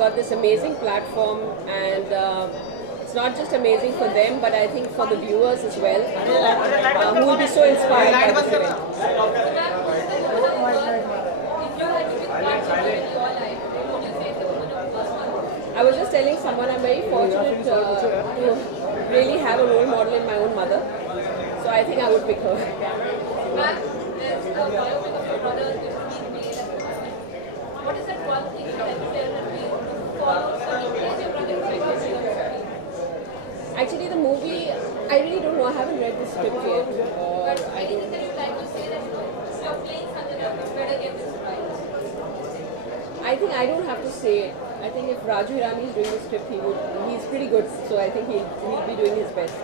got this amazing platform, and it's not just amazing for them, but I think for the viewers as well, who will be so inspired by this event. I was just telling someone I'm very fortunate to really have a role model in my own mother, so I think I would pick her. What is that one thing that we follow? Actually, the movie, I really don't know. I haven't read the script yet. But anything that you like to say that you're playing something that you better get this right? I think I don't have to say it. I think if Raju Hirani is doing the script, he's pretty good. So I think he'll be doing his best.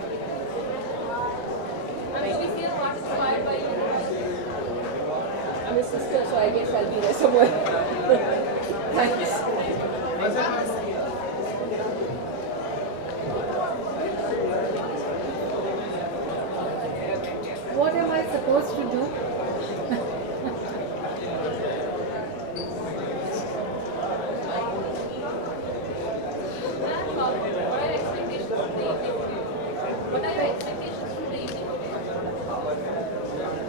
I mean, we feel not inspired by you. I'm his sister, so I guess I'll be there somewhere. Thanks. What am I supposed to do?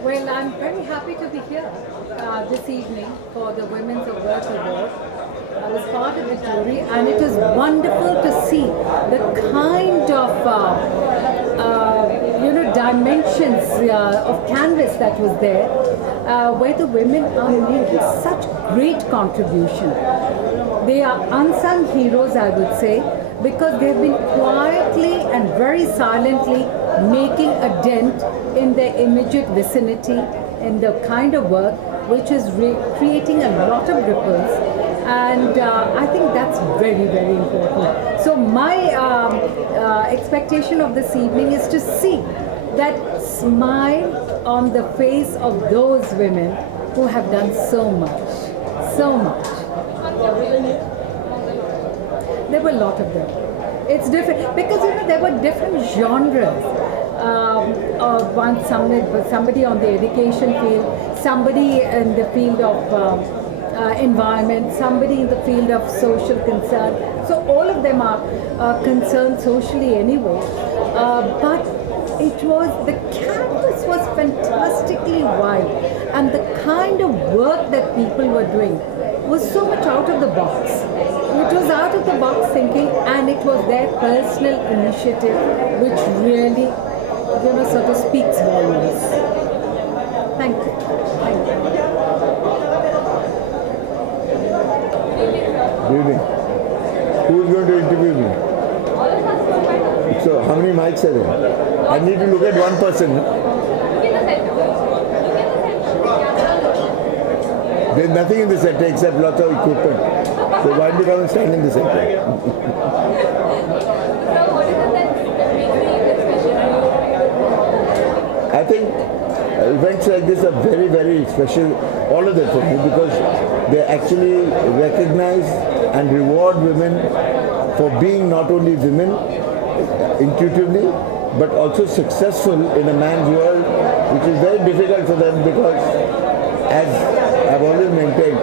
Well, I'm very happy to be here this evening for the Women's of Work Award. I was part of the jury, and it was wonderful to see the kind of dimensions of canvas that was there, where the women are making such great contribution. They are unsung heroes, I would say, because they've been quietly and very silently making a dent in their immediate vicinity, in the kind of work which is creating a lot of ripples, and I think that's very, very important. So my expectation of this evening is to see that smile on the face of those women who have done so much, so much. There were a lot of them. It's different because there were different genres. Somebody on the education field, somebody in the field of environment, somebody in the field of social concern. So all of them are concerned socially anyway. But the canvas was fantastically wide, and the kind of work that people were doing was so much out of the box. It was out of the box thinking, and it was their personal initiative which really, sort of speaks volumes. Thank you. Thank you. Good evening. Who is going to interview me? So, how many mics are there? I need to look at one person. There's nothing in the center except lots of equipment. So why do you come and stand in the center? I think events like this are very, very special, all of them for me, because they actually recognize and reward women for being not only women intuitively, but also successful in a man's world, which is very difficult for them because, as I've always maintained,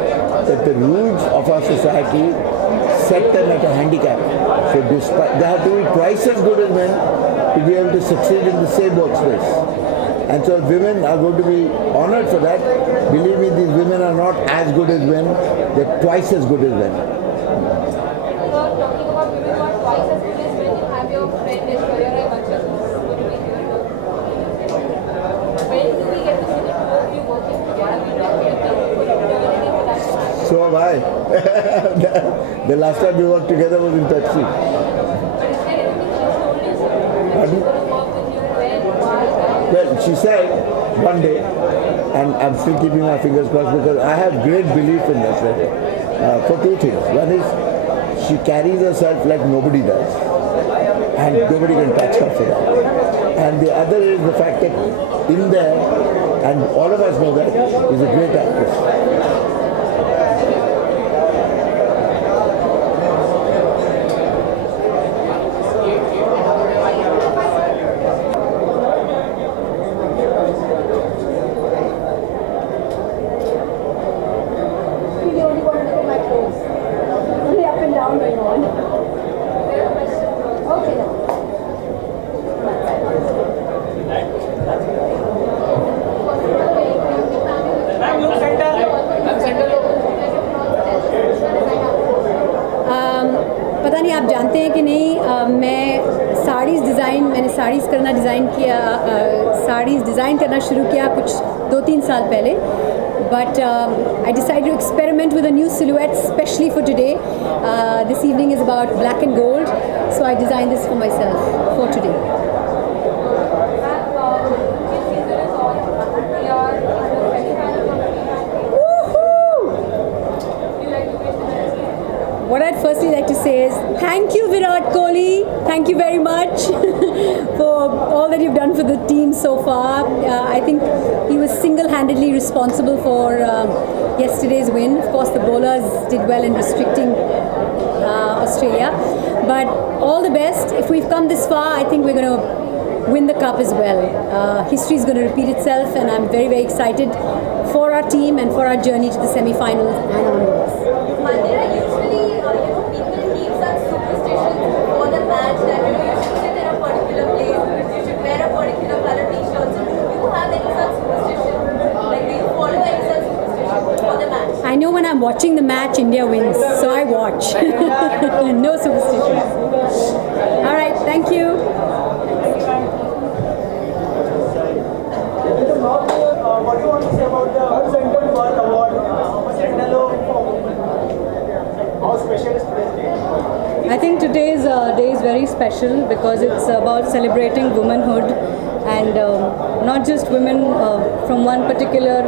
that the rules of our society set them at a handicap. So they have to be twice as good as men to be able to succeed in the same workspace. And so women are going to be honored for that. Believe me, these women are not as good as men, they're twice as good as men. Talking about women who are twice as good as men, you have your friend Aishwarya Bachchan who's going to be here talking. When do we get to see the two of you working together? So have I. The last time we worked together was in Pepsi. But is there anything she told you, sir? Pardon? Well, she said one day, and I'm still keeping my fingers crossed because I have great belief in this lady for two things. One is she carries herself like nobody does, and nobody can touch her for that. And the other is the fact that in there, and all of us know that, is a great actress. Up and down. जानते हैं कि नहीं, मैं saris design करना शुरू किया कुछ 2-3 साल पहले. But I decided to experiment with a new silhouette, especially for today. This evening is about black and gold, so I designed this for myself for today. What I'd firstly like to say is thank you, Virat Kohli. Thank you very much for all that you've done for the team so far. I think he was single-handedly responsible for yesterday's win. Of course, the bowlers did well in restricting Australia. But all the best. If we've come this far, I think we're going to win the cup as well. History is going to repeat itself, and I'm very, very excited for our team and for our journey to the semi-finals and onwards. Mandira, usually, people keep such superstitions before the match that you should sit in a particular place, you should wear a particular color t-shirt. So do you have any such superstition? Like, do you follow any such superstition before the match? I know when I'm watching the match, India wins, so I watch. No superstitions. All right, thank you. What do you want to say about the Central World Award? How special is today's day? I think today's day is very special because it's about celebrating womanhood and not just women from one particular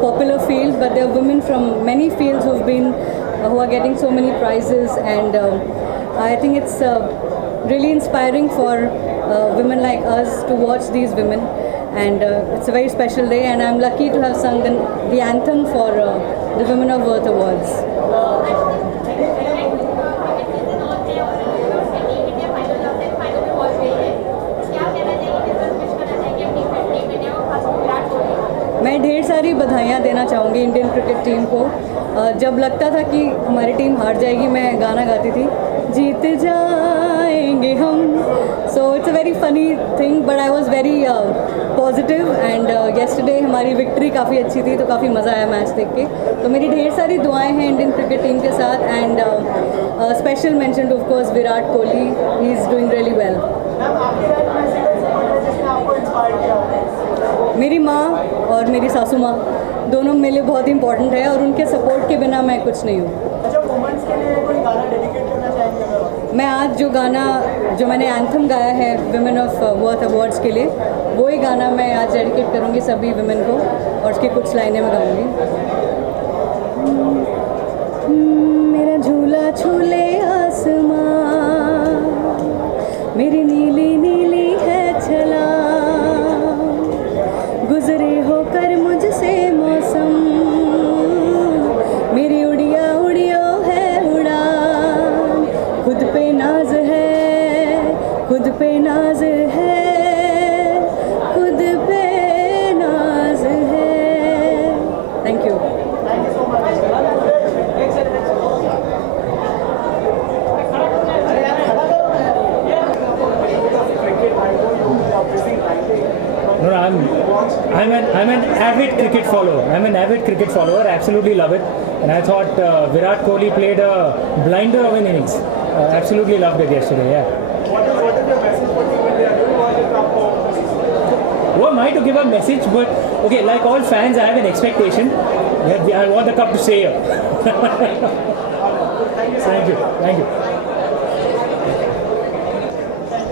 popular field, but there are women from many fields who are getting so many prizes, and I think it's really inspiring for women like us to watch these women, and it's a very special day, and I'm lucky to have sung the anthem for the Women of Worth Awards. मैं ढेर सारी बधाइयाँ देना चाहूँगी Indian cricket team को. जब लगता था कि हमारी टीम हार जाएगी, मैं गाना गाती थी, जीत जाएंगे हम. So it's a very funny thing, but I was very positive, and yesterday हमारी विक्ट्री काफ़ी अच्छी थी, तो काफ़ी मज़ा आया मैच देख के. तो मेरी ढेर सारी दुआएं हैं इंडियन क्रिकेट टीम के साथ, and special mention two of course Virat Kohli. He is doing really well. मेरी माँ और मेरी सासू माँ दोनों मेरे लिए बहुत इंपॉर्टेंट है, और उनके सपोर्ट के बिना मैं कुछ नहीं हूँ. अच्छा, वुमेन्स के लिए कोई गाना डेडिकेट करना चाहेंगे? मैं आज जो मैंने एंथम गाया है विमेन ऑफ वर्थ अवार्ड्स के लिए, वो ही गाना मैं आज डेडिकेट करूँगी सभी विमेन को, और उसकी कुछ लाइनें मैं गाऊँगी. मेरा झूला झूले आसमां, मेरी नीली नीली है छला, गुजरे होकर मुझसे मौसम, मेरी उड़िया उड़िया है उड़ान, खुद पे नाज है, खुद पे नाज है, खुद पे नाज है. Thank you. No, I'm an avid cricket follower. Absolutely love it. And I thought Virat Kohli played a blinder of an innings. Absolutely loved it yesterday. Yeah. What is your message for you when they are doing World Cup? Who am I to give a message? But okay, like all fans, I have an expectation. Yeah, I want the cup to stay here. Thank you. Thank you.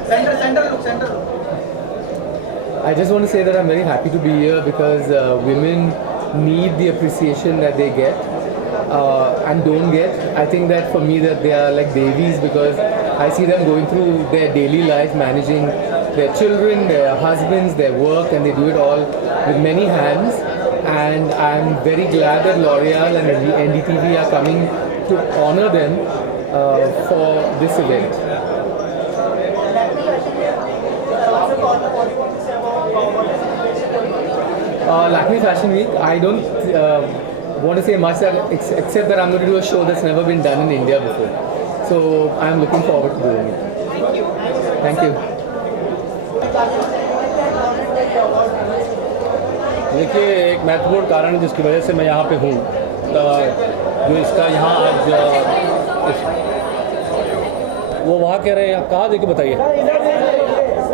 Center look. I just want to say that I'm very happy to be here because women need the appreciation that they get and don't get. I think that for me that they are like babies because I see them going through their daily life, managing their children, their husbands, their work, and they do it all with many hands. And I'm very glad that L'Oreal and NDTV are coming to honor them for this event. Lakme Fashion Week, I don't want to say much except that I'm going to do a show that's never been done in India before. So I'm looking forward to doing it. Thank you. देखिए, एक महत्वपूर्ण कारण जिसकी वजह से मैं यहाँ पे हूँ, जो इसका यहाँ आज वो वहाँ कह रहे हैं, कहाँ देखिए बताइए।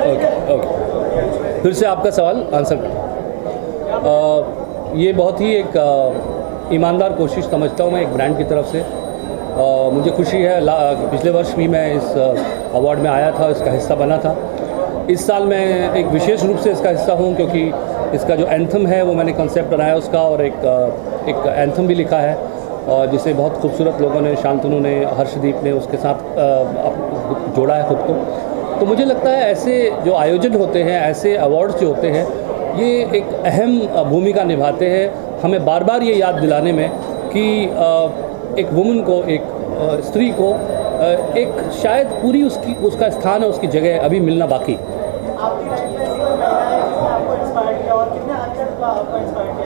ओके ओके, फिर से आपका सवाल आंसर करें। ये बहुत ही एक ईमानदार कोशिश समझता हूँ मैं एक ब्रांड की तरफ से। मुझे खुशी है, पिछले वर्ष भी मैं इस अवार्ड में आया था, इसका हिस्सा बना था। इस साल मैं एक विशेष रूप से इसका हिस्सा हूँ क्योंकि इसका जो एंथम है वो मैंने कॉन्सेप्ट बनाया उसका, और एक एंथम भी लिखा है और जिसे बहुत खूबसूरत लोगों ने, शांतनु ने, हर्षदीप ने उसके साथ जोड़ा है खुद को। तो मुझे लगता है ऐसे जो आयोजन होते हैं, ऐसे अवार्ड्स जो होते हैं, ये एक अहम भूमिका निभाते हैं हमें बार बार ये याद दिलाने में कि एक वुमन को, एक स्त्री को एक शायद पूरी उसका स्थान है, उसकी जगह अभी मिलना बाकी।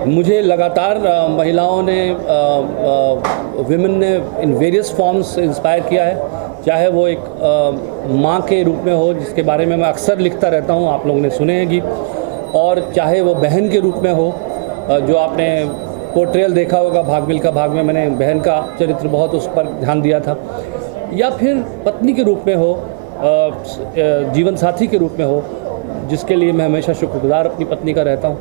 मुझे लगातार महिलाओं ने, विमेन ने इन वेरियस फॉर्म्स इंस्पायर किया है, चाहे वो एक माँ के रूप में हो जिसके बारे में मैं अक्सर लिखता रहता हूँ, आप लोगों ने सुने हैं गीत, और चाहे वो बहन के रूप में हो, जो आपने पोर्ट्रेयल देखा होगा भाग मिल्खा भाग में, मैंने बहन का चरित्र बहुत उस पर ध्यान दिया था, या फिर पत्नी के रूप में हो, जीवन साथी के रूप में हो, जिसके लिए मैं हमेशा शुक्रगुजार अपनी पत्नी का रहता हूँ।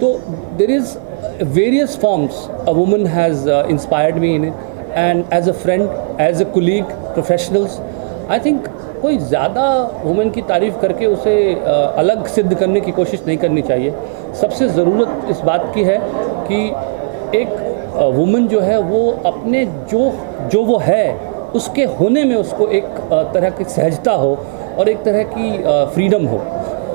तो there is various forms a woman has inspired me in it, and as a friend, as a colleague, professionals, I think कोई ज़्यादा वुमेन की तारीफ़ करके उसे अलग सिद्ध करने की कोशिश नहीं करनी चाहिए। सबसे ज़रूरत इस बात की है कि एक वुमेन जो है वो अपने जो वो है उसके होने में उसको एक तरह की सहजता हो और एक तरह की फ्रीडम हो,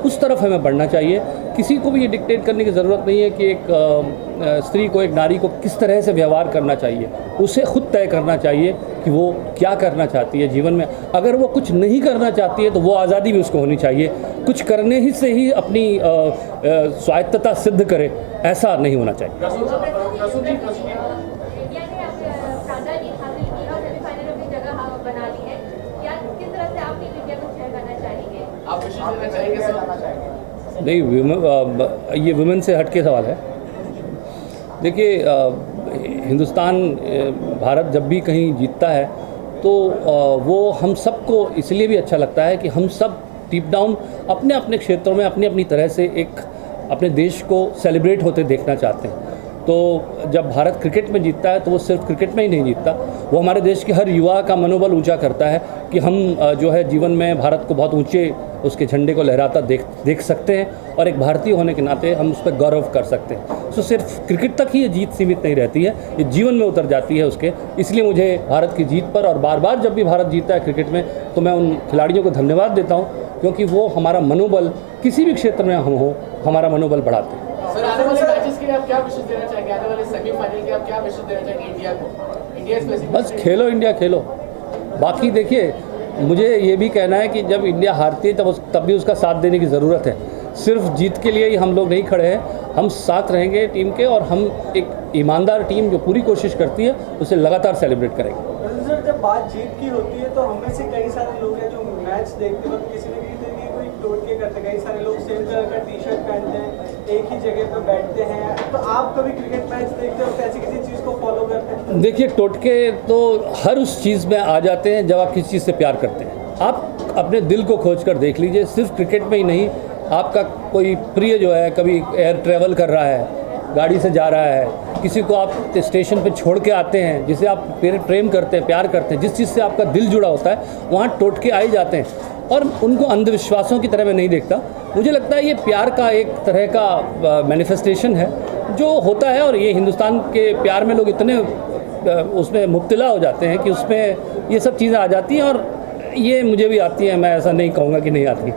उस तरफ हमें बढ़ना चाहिए। किसी को भी ये डिक्टेट करने की ज़रूरत नहीं है कि एक स्त्री को, एक नारी को किस तरह से व्यवहार करना चाहिए। उसे खुद तय करना चाहिए कि वो क्या करना चाहती है जीवन में। अगर वो कुछ नहीं करना चाहती है तो वो आज़ादी भी उसको होनी चाहिए। कुछ करने ही से ही अपनी स्वायत्तता सिद्ध करे, ऐसा नहीं होना चाहिए। नहीं, ये वुमेन से हट के सवाल है। देखिए, हिंदुस्तान, भारत जब भी कहीं जीतता है तो वो हम सबको इसलिए भी अच्छा लगता है कि हम सब डीप डाउन अपने अपने क्षेत्रों में अपनी अपनी तरह से एक अपने देश को सेलिब्रेट होते देखना चाहते हैं। तो जब भारत क्रिकेट में जीतता है तो वो सिर्फ क्रिकेट में ही नहीं जीतता, वो हमारे देश के हर युवा का मनोबल ऊंचा करता है कि हम जो है जीवन में भारत को बहुत ऊंचे उसके झंडे को लहराता देख सकते हैं, और एक भारतीय होने के नाते हम उस पर गौरव कर सकते हैं। तो सिर्फ क्रिकेट तक ही ये जीत सीमित नहीं रहती है, ये जीवन में उतर जाती है उसके। इसलिए मुझे भारत की जीत पर, और बार बार जब भी भारत जीतता है क्रिकेट में, तो मैं उन खिलाड़ियों को धन्यवाद देता हूँ, क्योंकि वो हमारा मनोबल, किसी भी क्षेत्र में हम हो, हमारा मनोबल बढ़ाते हैं। सर, आने वाले मैचेस के लिए आप क्या विशेष देना चाहेंगे? आने वाले सेमीफाइनल के आप क्या विशेष देना चाहेंगे इंडिया को? इंडिया स्पेसिफिक बस खेलो इंडिया, खेलो। बाकी देखिए, मुझे ये भी कहना है कि जब इंडिया हारती है तब भी उसका साथ देने की ज़रूरत है। सिर्फ जीत के लिए ही हम लोग नहीं खड़े हैं, हम साथ रहेंगे टीम के, और हम एक ईमानदार टीम जो पूरी कोशिश करती है उसे लगातार सेलिब्रेट करेंगे। सर, जब बात जीत की होती है तो हमें से कई सारे लोग हैं जो मैच देखते वक्त किसी न किसी तरीके कोई टोटके करते हैं। कई सारे लोग सेम कलर का टी शर्ट पहनते हैं, एक ही जगह पर बैठते हैं। तो आप कभी क्रिकेट मैच देखते हो, कैसी किसी चीज़ को फॉलो करते हैं? देखिए, टोटके तो हर उस चीज़ में आ जाते हैं जब आप किसी चीज़ से प्यार करते हैं। आप अपने दिल को खोज कर देख लीजिए, सिर्फ क्रिकेट में ही नहीं, आपका कोई प्रिय जो है कभी एयर ट्रैवल कर रहा है, गाड़ी से जा रहा है, किसी को आप स्टेशन पे छोड़ के आते हैं, जिसे आप प्रेम करते हैं, प्यार करते हैं, जिस चीज़ से आपका दिल जुड़ा होता है, वहाँ टोटके आ ही जाते हैं। और उनको अंधविश्वासों की तरह मैं नहीं देखता। मुझे लगता है ये प्यार का एक तरह का मैनिफेस्टेशन है जो होता है, और ये हिंदुस्तान के प्यार में लोग इतने उसमें मुब्तला हो जाते हैं कि उसमें ये सब चीज़ें आ जाती हैं, और ये मुझे भी आती हैं, मैं ऐसा नहीं कहूँगा कि नहीं आती।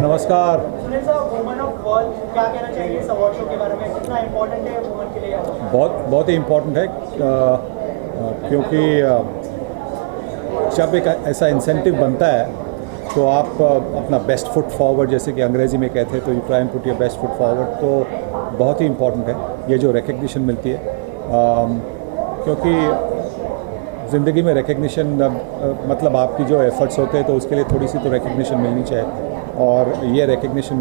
नमस्कार। सुनील साहब, वुमेन ऑफ वर्ल्ड, क्या कहना चाहिए इस अवार्ड शो के बारे में? कितना इम्पोर्टेंट है वुमेन के लिए? बहुत ही इम्पोर्टेंट है, क्योंकि जब एक ऐसा इंसेंटिव बनता है तो आप अपना बेस्ट फुट फॉरवर्ड, जैसे कि अंग्रेज़ी में कहते हैं, तो you try and put your best foot forward, तो बहुत ही इम्पॉर्टेंट है ये जो रिकग्निशन मिलती है, क्योंकि ज़िंदगी में रिकग्निशन मतलब आपकी जो एफ़र्ट्स होते हैं तो उसके लिए थोड़ी सी तो रिकग्निशन मिलनी चाहिए, और ये रिकग्निशन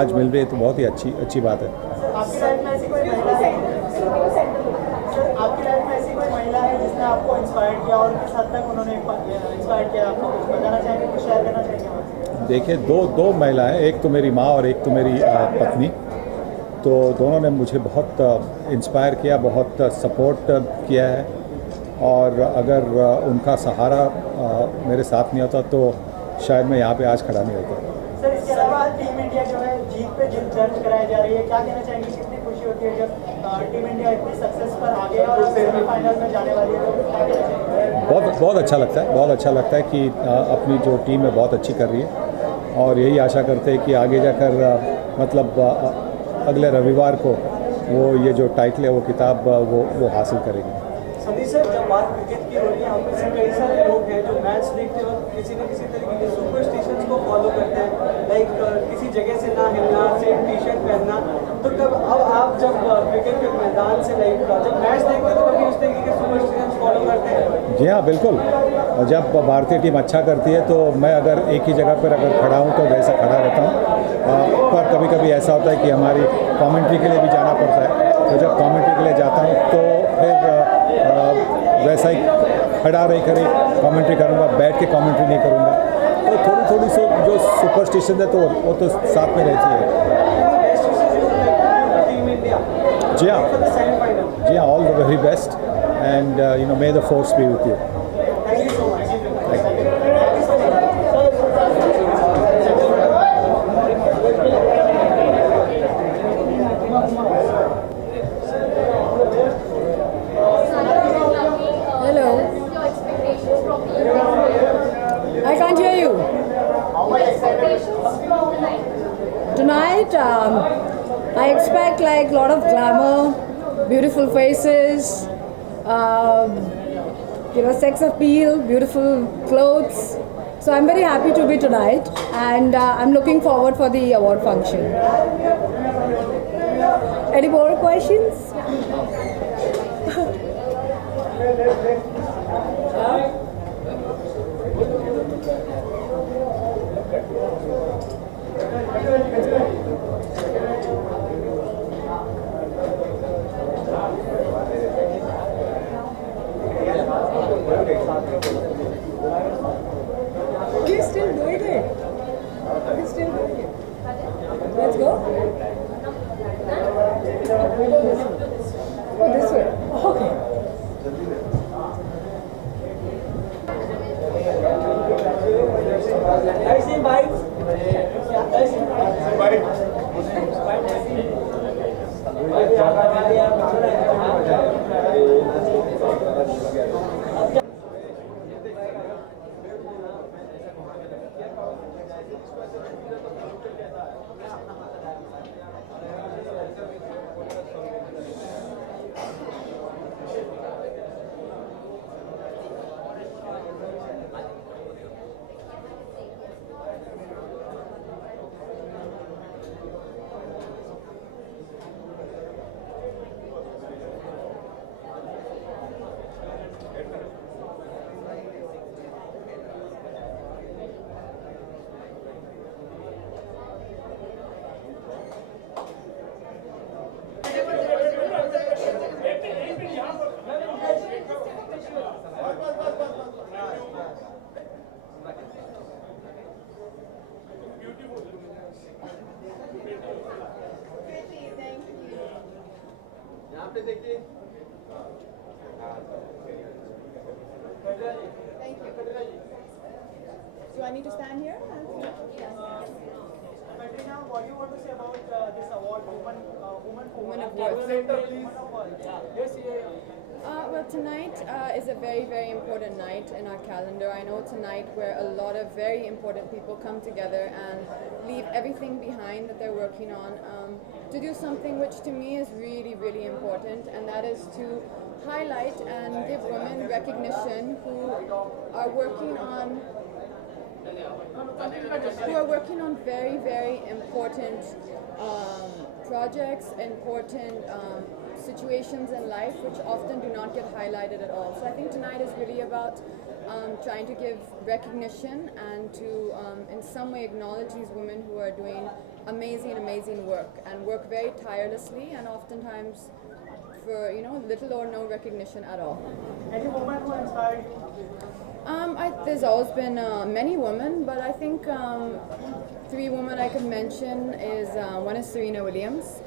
आज मिल रही है तो बहुत ही अच्छी बात है। आपकी लाइफ में ऐसी कोई महिला है आपकी लाइफ में ऐसी कोई महिला है जिसने आपको इंस्पायर किया, और किस हद तक उन्होंने इंस्पायर किया आपको, कुछ बताना चाहेंगे, कुछ शेयर करना चाहेंगे? देखिए, दो महिलाएं, एक तो मेरी माँ और एक तो मेरी पत्नी, तो दोनों ने मुझे बहुत इंस्पायर किया, बहुत सपोर्ट किया है, और अगर उनका सहारा मेरे साथ नहीं होता तो शायद मैं यहाँ पे आज खड़ा नहीं होता। सर, इसके अलावा टीम इंडिया जो है जीत पे जीत दर्ज कराई जा रही है, क्या कहना चाहेंगे, कितनी खुशी होती है जब टीम इंडिया इतनी सक्सेस पर आ गया और सेमीफाइनल में जाने वाली है, तो क्या कहना चाहेंगे? बहुत अच्छा लगता है कि अपनी जो टीम है बहुत अच्छी कर रही है, और यही आशा करते हैं कि आगे जाकर मतलब अगले रविवार को वो ये जो टाइटल है वो किताब वो हासिल करेगी। सतीश सर, जब बात क्रिकेट की हो रही है, हम में से कई सारे लोग हैं जो मैच देखते वक्त किसी न किसी तरीके के सुपरस्टिशंस को फॉलो करते हैं, लाइक किसी जगह से ना हिलना, सेम टी शर्ट पहनना, तो अब आप जब क्रिकेट के मैदान से जब मैच देखते हैं तो कभी उस तरीके के सुपरस्टिशंस फॉलो करते हैं? जी हाँ, बिल्कुल। जब भारतीय टीम अच्छा करती है तो मैं अगर एक ही जगह पर अगर खड़ा हूँ तो वैसा खड़ा रहता हूँ, पर कभी कभी ऐसा होता है कि हमारी कमेंट्री के लिए भी जाना पड़ता है, तो जब कमेंट्री के लिए जाता हूँ तो फिर वैसा ही खड़ा रही कमेंट्री करूँगा, बैठ के कमेंट्री नहीं करूँगा, तो थोड़ी सी जो सुपरस्टिशन है तो वो तो साथ में रहती है। जी हाँ, all the very best, and may the force B with you. Thank you so much. Hello. I can't hear you. Tonight, I expect like a lot of glamour, beautiful faces, sex appeal, beautiful clothes. So I'm very happy to be tonight, and I'm looking forward for the award function. Any more questions? He's still doing it. He's still doing it. Let's go. Oh, this way. Okay. Thank you. Do I need to stand here? Katrina, what do you want to say about this award, Woman of Worth? Yes, Well, tonight is a very, very important night in our calendar. I know tonight where a lot of very important people come together and leave everything behind that they're working on to do something which to me is really, really important, and that is to highlight and give women recognition who are working on who are working on very, very important projects, important situations in life, which often do not get highlighted at all. So I think tonight is really about trying to give recognition and to, in some way, acknowledge these women who are doing amazing work and work very tirelessly and oftentimes for little or no recognition at all. Any woman who inspired you? There's always been many women, but I think 3 women I could mention is one is Serena Williams,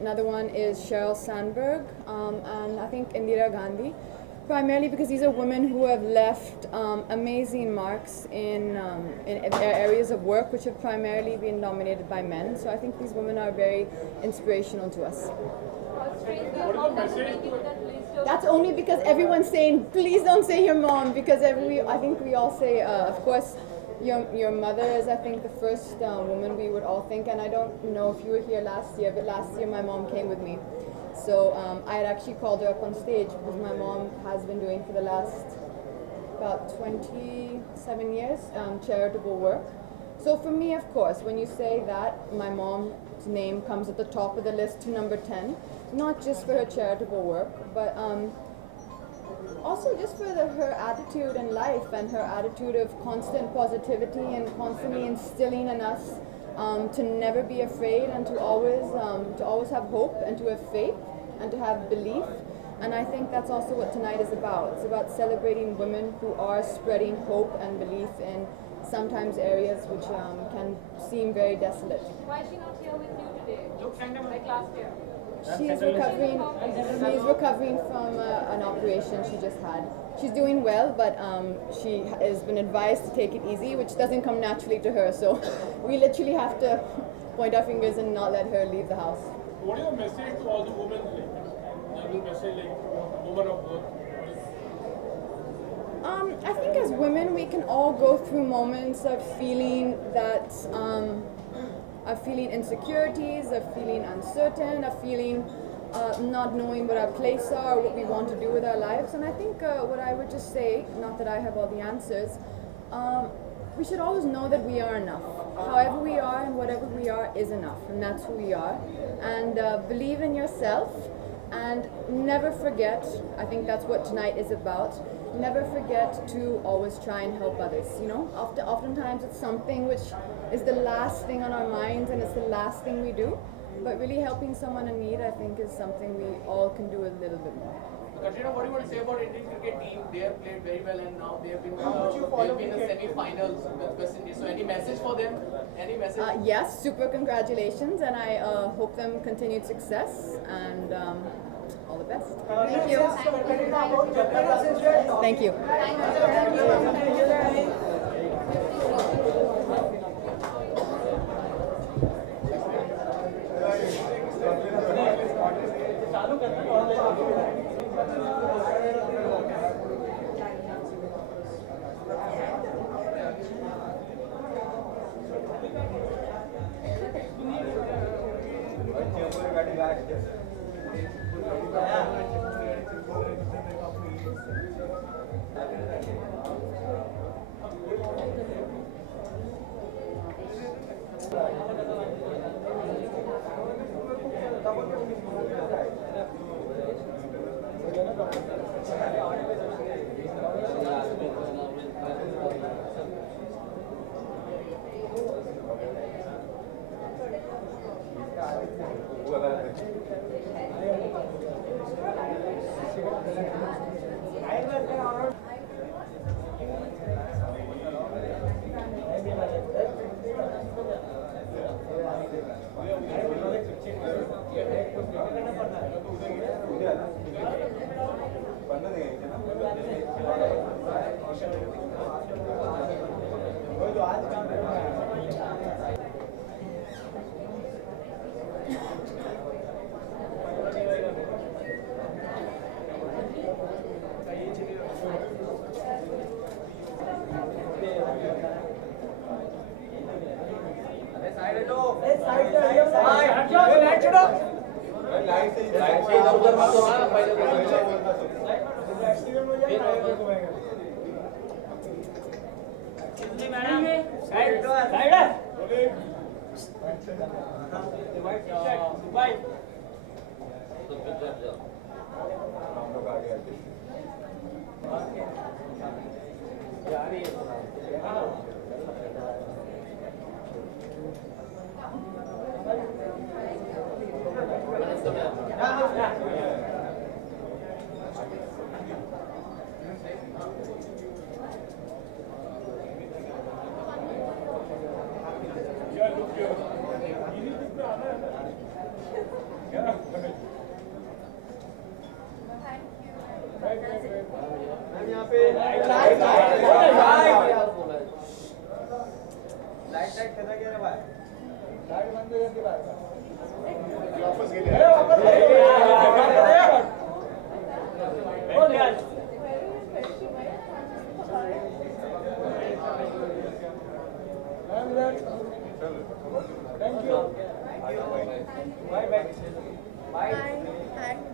another one is Sheryl Sandberg, and I think Indira Gandhi. Primarily because these are women who have left amazing marks in areas of work which have primarily been dominated by men. So I think these women are very inspirational to us. That's only because everyone's saying, please don't say your mom, because I think we all say, of course, your mother is, I think, the first woman we would all think, and I don't know if you were here last year, but last year my mom came with me. So I had actually called her up on stage because my mom has been doing for the last about 27 years charitable work. So for me, of course, when you say that, my mom's name comes at the top of the list to number 10, not just for her charitable work, but also just for her attitude in life and her attitude of constant positivity and constantly instilling in us to never be afraid and to always have hope and to have faith and to have belief. And I think that's also what tonight is about. It's about celebrating women who are spreading hope and belief in sometimes areas which can seem very desolate. Why is she not here with you today? Like last year? She's recovering from an operation she just had. She's doing well, but she has been advised to take it easy, which doesn't come naturally to her. So we literally have to point our fingers and not let her leave the house. What is your message to all the women? General message, like women of both? I think as women, we can all go through moments of feeling that, of feeling insecurities, of feeling uncertain, of feeling not knowing what our place are, or what we want to do with our lives. And I think what I would just say, not that I have all the answers, we should always know that we are enough. However we are and whatever we are is enough, and that's who we are. And believe in yourself and never forget, I think that's what tonight is about, never forget to always try and help others. Oftentimes it's something which is the last thing on our minds and it's the last thing we do. But really helping someone in need, I think, is something we all can do a little bit more. Katrina, what do you want to say about Indian cricket team? They have played very well and now they have been in the semi-finals with West Indies. So any message for them? Any message? Yes, super congratulations, and I hope them continued success and all the best. Thank you. Thank you.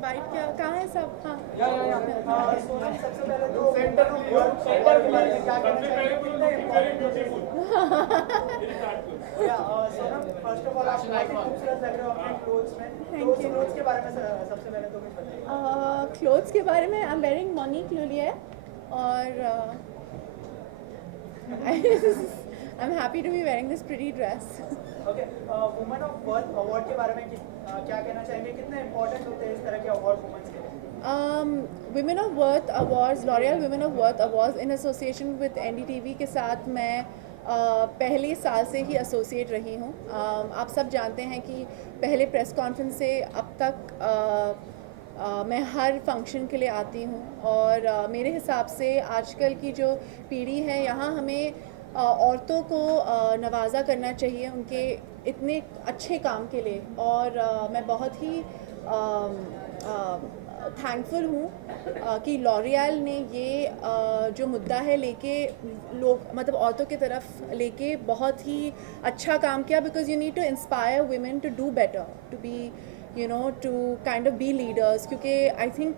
Bike क्या कहाँ है सब? हाँ सबसे पहले तो centre of work के बारे में क्या कहना चाहिए? कितना फर्स्ट ऑफ ऑल आप बहुत ही खूबसूरत लग रहे हो अपने क्लोथ्स में। क्लोथ्स के बारे में सबसे पहले तो कुछ बताइए। क्लोथ्स के बारे में आई एम वेयरिंग मोनिक लुलियर और I'm happy to be wearing this pretty dress. Okay, women of worth award के बारे में क्या कहना चाहेंगे? कितने इम्पोर्टेंट होते हैं इस तरह के अवार्ड वुमेन्स के लिए? Women of Worth Awards, L'Oreal Women of Worth Awards in association with NDTV के साथ मैं पहले साल से ही एसोसिएट रही हूँ। आप सब जानते हैं कि पहले प्रेस कॉन्फ्रेंस से अब तक मैं हर फंक्शन के लिए आती हूँ और मेरे हिसाब से आजकल की जो पीढ़ी है यहाँ हमें औरतों को नवाजा करना चाहिए उनके इतने अच्छे काम के लिए और मैं बहुत ही थैंकफुल हूँ कि लॉरियल ने ये जो मुद्दा है लेके लोग मतलब औरतों की तरफ लेके बहुत ही अच्छा काम किया because you need to inspire women to do better to be you know to kind of be leaders क्योंकि आई थिंक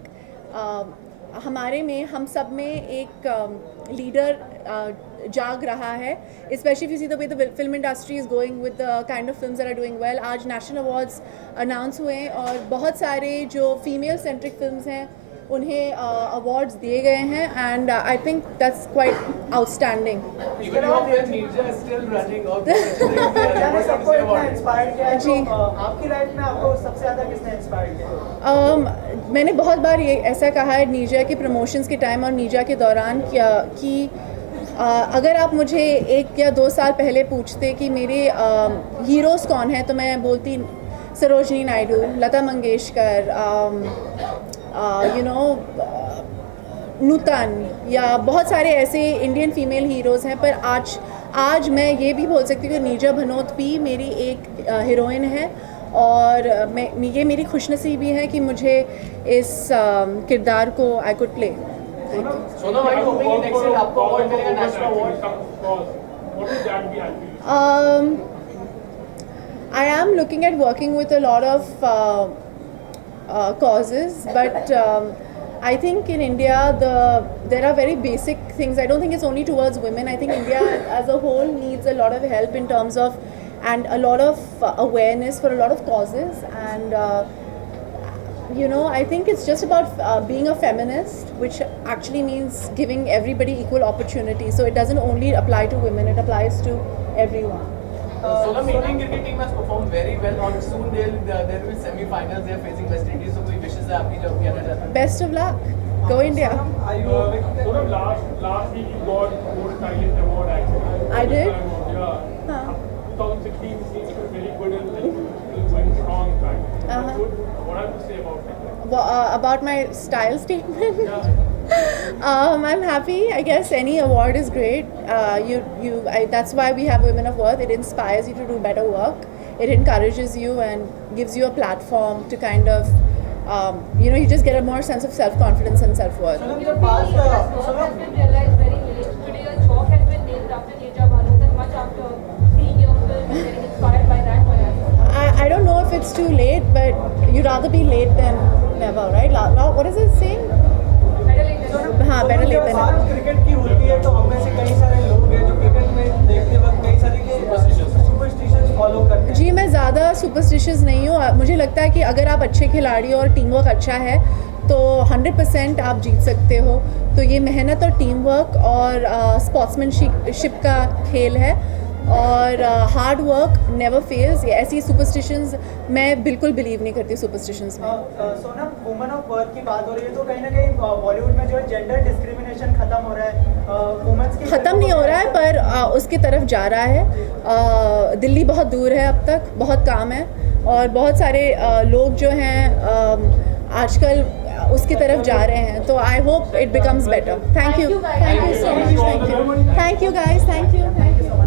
हमारे में हम सब में एक लीडर जाग रहा है especially you see the way the film industry is going with the kind of films that are doing well. आज नेशनल अवार्ड्स अनाउंस हुए और बहुत सारे जो फीमेल सेंट्रिक फिल्म्स हैं उन्हें अवार्ड्स दिए गए हैं and I think that's quite outstanding. जी आपकी लाइफ में आपको सबसे ज़्यादा किसने इंस्पायर किया? मैंने बहुत बार ये ऐसा कहा है नीजा के प्रमोशंस के टाइम और नीजा के दौरान कि अगर आप मुझे 1 या 2 साल पहले पूछते कि मेरे हीरोज़ कौन हैं तो मैं बोलती सरोजनी नायडू, लता मंगेशकर, यू नो नूतन या बहुत सारे ऐसे इंडियन फीमेल हीरोज़ हैं पर आज मैं ये भी बोल सकती हूँ कि नीजा भनोत भी मेरी एक हीरोइन है और ये मेरी खुशनसीबी है कि मुझे इस किरदार को आई कुड प्ले। सोना भाई होपिंग नेक्स्ट ईयर आपको अवार्ड मिलेगा national award. I am looking at working with a lot of causes, but I think in India there are very basic things. I don't think it's only towards women. I think India as a whole needs a lot of help in terms of and a lot of awareness for a lot of causes and you know I think it's just about being a feminist, which actually means giving everybody equal opportunity. So it doesn't only apply to women; it applies to everyone. So the Indian cricket team has performed very well. On soon there will be semi-finals. They are facing West Indies. So कोई wishes है आपकी जो कहना चाहते हैं? Best of luck. Go India. So last week you got Gold Silent Award actually. I did. Yeah. 2016 seems to be very good and going strong back. What have to say about it? About my style statement. I'm happy. I guess any award is great. That's why we have Women of Worth. It inspires you to do better work. It encourages you and gives you a platform to kind of, you know, you just get a more sense of self-confidence and self-worth. realized very late. Today a chalk has been named after Neerja Bharat and much after seeing your film and getting inspired by that one. I don't know if it's too late, but you'd rather be late than never, right? What is it saying? हाँ better late than never. Cricket की होती है तो हम में से कई सारे लोग हैं जो क्रिकेट में सुपरस्टिशियस नहीं हूँ। मुझे लगता है कि अगर आप अच्छे खिलाड़ी और टीम वर्क अच्छा है तो 100% आप जीत सकते हो। तो ये मेहनत और टीम वर्क और स्पोर्ट्समैनशिप का खेल है और हार्ड वर्क नेवर फेल्स। ये ऐसी सुपरस्टिशंस मैं बिल्कुल बिलीव नहीं करती सुपरस्टिशंस में। सोनम, वुमेन ऑफ वर्थ की बात हो रही है तो कहीं ना कहीं बॉलीवुड में जो है जेंडर डिस्क्रिमिनेशन खत्म हो रहा है, वुमेन्स की ख़त्म नहीं हो रहा है पर उसकी तरफ जा रहा है। दिल्ली बहुत दूर है, अब तक बहुत काम है और बहुत सारे लोग जो हैं आजकल उसकी तरफ जा रहे हैं। तो I hope it becomes better. Thank you so much. Thank you guys, thank you so much.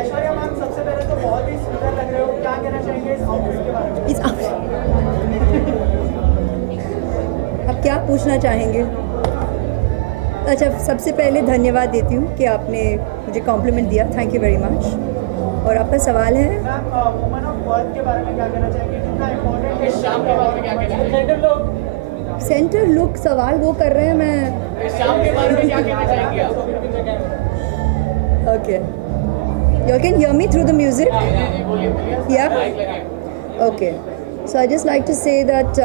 Aishwarya ma'am, सबसे पहले तो बहुत ही सुंदर लग रहे हो, क्या कहना चाहेंगे इस आउटफिट के बारे में? आप क्या पूछना चाहेंगे? अच्छा, सबसे पहले धन्यवाद देती हूँ कि आपने मुझे कॉम्प्लीमेंट दिया, थैंक यू वेरी मच। और आपका सवाल है? मैम, वुमेन ऑफ वर्थ के बारे में क्या कहना चाहेंगे? कितना इम्पोर्टेंट है शाम के बारे में, क्या कहना चाहेंगे? सेंटर लुक सवाल वो कर रहे हैं, मैं शाम के बारे में क्या कहना चाहेंगे आप? Okay. You all can hear me through the music? Yeah? Okay. So I just like to say that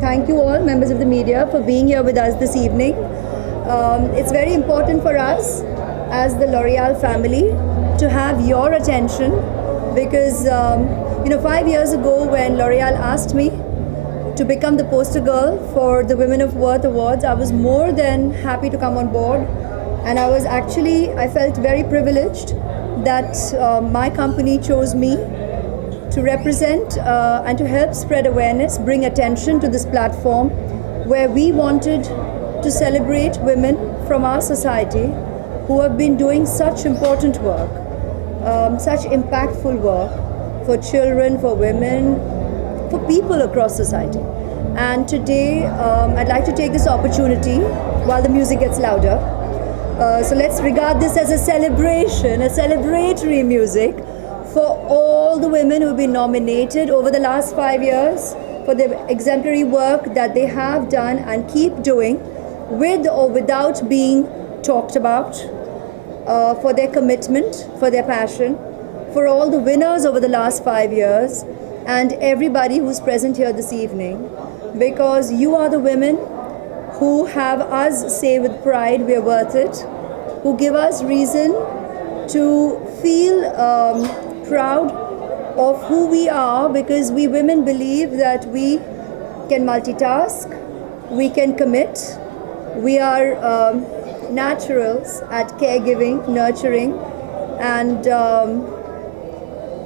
thank you all members of the media for being here with us this evening. It's very important for us as the Loreal family to have your attention because 5 years ago when Loreal asked me to become the poster girl for the Women of Worth Awards, I was more than happy to come on board. And I felt very privileged that my company chose me to represent and to help spread awareness, bring attention to this platform where we wanted to celebrate women from our society who have been doing such important work, such impactful work for children, for women, for people across society. And today, I'd like to take this opportunity while the music gets louder. So let's regard this as a celebration, a celebratory music for all the women who have been nominated over the last 5 years for the exemplary work that they have done and keep doing with or without being talked about, for their commitment, for their passion, for all the winners over the last 5 years and everybody who's present here this evening, because you are the women who have us say with pride we're worth it, who give us reason to feel proud of who we are, because we women believe that we can multitask, we can commit, we are naturals at caregiving, nurturing and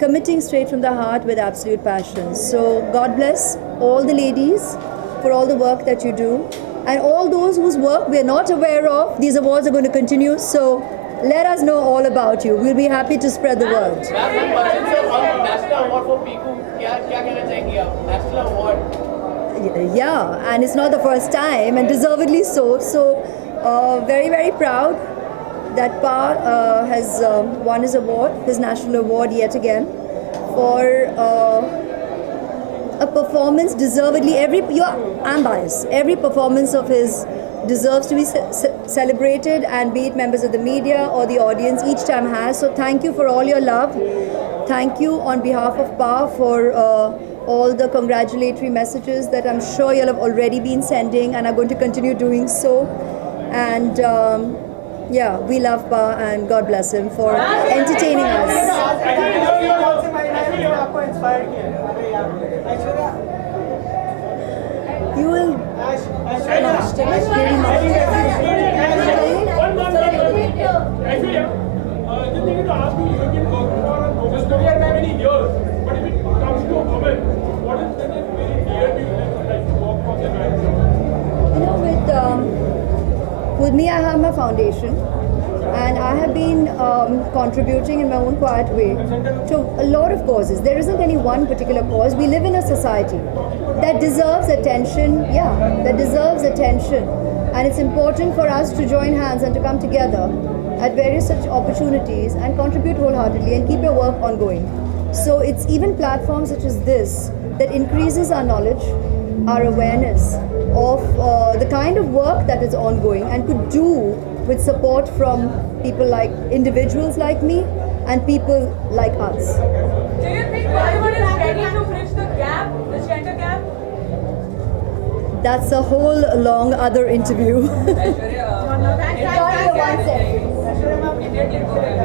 committing straight from the heart with absolute passion. So God bless all the ladies for all the work that you do. And all those whose work we're not aware of, these awards are going to continue. So let us know all about you. We'll be happy to spread the word. National award for Piku, क्या कहना चाहेंगे आप? National award. Yeah, and it's not the first time, and deservedly so. So very, very proud that Pa has won his award, his national award yet again, for a performance deservedly. I'm biased. Every performance of his deserves to be celebrated, and be it members of the media or the audience, each time has. So thank you for all your love. Thank you on behalf of PA for all the congratulatory messages that I'm sure you'll have already been sending and are going to continue doing so. And yeah, we love Pa, and God bless him for entertaining us. You will. With me, I have my foundation, and I have been contributing in my own quiet way to a lot of causes. There isn't any one particular cause. We live in a society that deserves attention, that deserves attention. And it's important for us to join hands and to come together at various such opportunities and contribute wholeheartedly and keep your work ongoing. So it's even platforms such as this that increases our knowledge, our awareness of the kind of work that is ongoing and could do with support from people like individuals like me and people like us. Do you think Bollywood is ready to bridge the gap, the gender gap? That's a whole long other interview. Thank you.